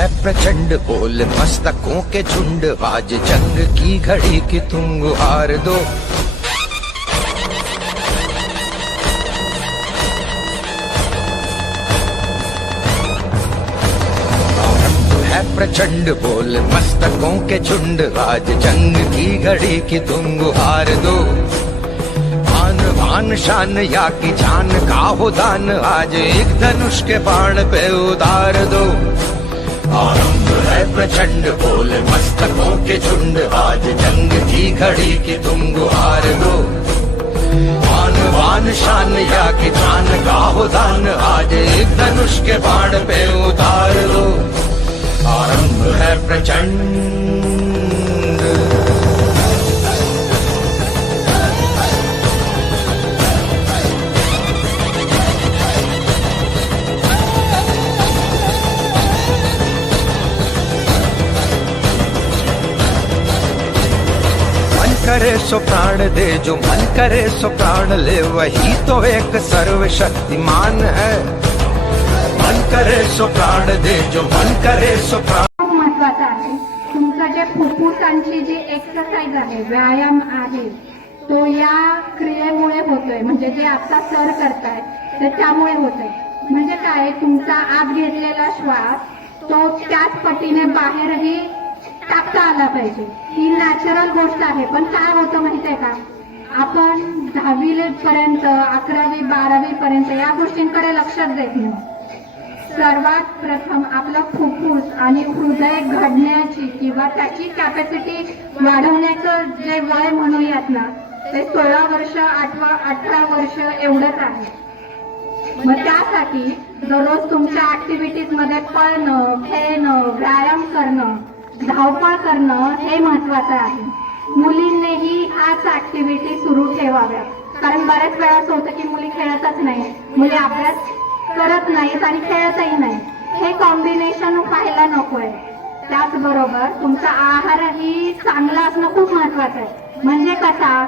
प्रचंड बोल, मस्तकों के झुंड। आज जंग की घड़ी की तुम गुहार दो। है प्रचंड बोल, मस्तकों के झुंड। आज जंग की घड़ी की तुम गुहार दो। आन भान, शान, या की जान का हो दान। आज एक धनुष के बाण पे उतार दो। आरंभ है प्रचंड बोल मस्तकों के झुंड आज जंग की घड़ी की तुम गुहार दो। मान वान शान या की जान का हो दान आज एक धनुष के बाण पे उतार दो। आरंभ है प्रचंड करे सो प्राण दे जो मन करे सो प्राण ले वही तो एक सर्वशक्तिमान है। मन करे सो प्राण दे जो मन करे सो प्राण खूप महत्वाचं आहे. तुमचं जे फुफ्फुसांची जी एक्सरसाइज आहे व्यायाम आहे तो या क्रियेमुळे होतोय. म्हणजे जे आता सर करताय तर त्यामुळे होतोय. म्हणजे काय तुमचा आत घेतलेला श्वास तो त्याच पटीने बाहेरही टाकता आला पाहिजे. ही नॅचरल गोष्ट आहे. पण काय होतं माहितीये का? आपण दहावी पर्यंत अकरावी बारावी पर्यंत या गोष्टींकडे लक्षात देत नाही. सर्वात प्रथम आपलं फुफ्फुस आणि हृदय घडण्याची किंवा त्याची कॅपॅसिटी वाढवण्याचं जे वय म्हणूयात ना ते सोळा वर्ष आठवा अठरा वर्ष एवढंच आहे. मग त्यासाठी दररोज तुमच्या ऍक्टिव्हिटीजमध्ये पळणं खेळणं व्यायाम करणं धावपळ करणं हे महत्वाचं आहे. मुलींनीही आज ऍक्टिव्हिटी सुरू ठेवाव्या कारण बऱ्याच वेळा असं होतं की मुली खेळतच नाही. मुली अभ्यास करत नाहीत आणि खेळतही नाही. हे कॉम्बिनेशन पाहायला नकोय. त्याचबरोबर तुमचा आहारही चांगला असणं खूप महत्वाचं आहे. म्हणजे कसा?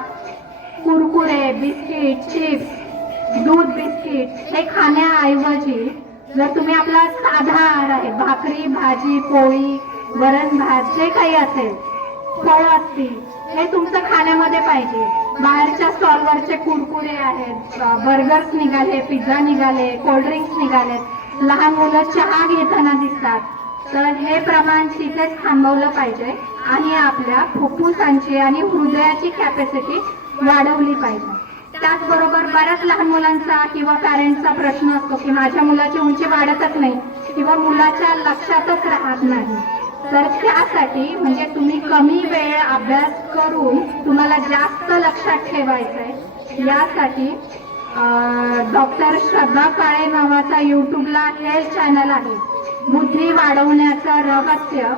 कुरकुरे बिस्किट चिप्स दूध बिस्किट हे खाण्याऐवजी जर तुम्ही आपला साधा आहार आहे भाकरी भाजी पोळी वरण भात जे काही असेल फळ असतील हे तुमचं खाण्यामध्ये पाहिजे. बाहेरच्या स्टॉलवरचे कुरकुरे आहेत बर्गर्स निघाले पिझ्झा निघाले कोल्ड्रिंक्स निघालेत. लहान मुलं चहा घेताना दिसतात. तर हे प्रमाण तिथेच थांबवलं पाहिजे आणि आपल्या फुफ्फुसांची आणि हृदयाची कॅपॅसिटी वाढवली पाहिजे. त्याचबरोबर बऱ्याच लहान मुलांचा किंवा पॅरेंट्सचा प्रश्न असतो की माझ्या मुलाची उंची वाढतच नाही किंवा मुलाच्या लक्षातच राहत नाही. तर त्यासाठी म्हणजे तुम्ही कमी वेळ अभ्यास करून तुम्हाला जास्त लक्षात ठेवायचंय. यासाठी डॉक्टर श्रद्धा काळे नावाचा युट्यूबला हेल्थ चॅनल आहे. बुद्धी वाढवण्याचं रहस्य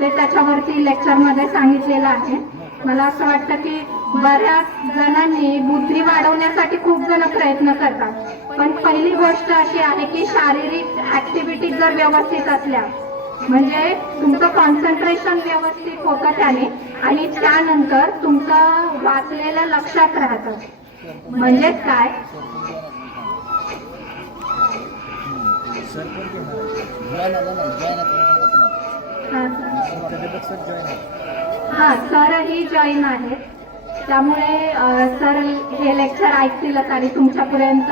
ते त्याच्यावरती लेक्चरमध्ये सांगितलेलं आहे. मला असं वाटतं की बऱ्याच जणांनी बुद्धी वाढवण्यासाठी खूप जण प्रयत्न करतात. पण पहिली गोष्ट अशी आहे की शारीरिक ऍक्टिव्हिटी जर व्यवस्थित असल्या म्हणजे तुमचं कॉन्सन्ट्रेशन व्यवस्थित होतं त्याने आणि त्यानंतर तुमचं वाचलेलं लक्षात राहतं. म्हणजेच काय? हा, सर. ही जॉईन आहे. जॉईन आहेत त्यामुळे सर हे लेक्चर ऐकतीलच आणि तुमच्यापर्यंत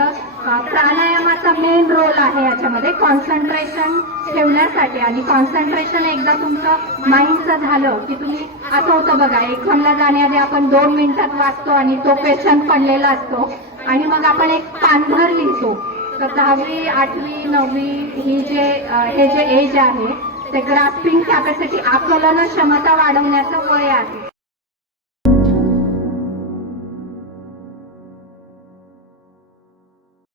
प्राणायामाचा मेन रोल आहे याच्यामध्ये. कॉन्सन्ट्रेशन ठेवण्यासाठी आणि कॉन्सन्ट्रेशन एकदा तुमचं माइंडचं झालं की तुम्ही असं होतं बघा एक्झामला जाण्याआधी आपण दोन मिनिटात वाचतो आणि तो क्वेश्चन पडलेला असतो आणि मग आपण एक पानभर लिहितो. तर दहावी आठवी नववी ही जे हे जे एज आहे ते ग्रास्पिंग कॅपॅसिटी आकलन क्षमता वाढवण्याचं वय आहे.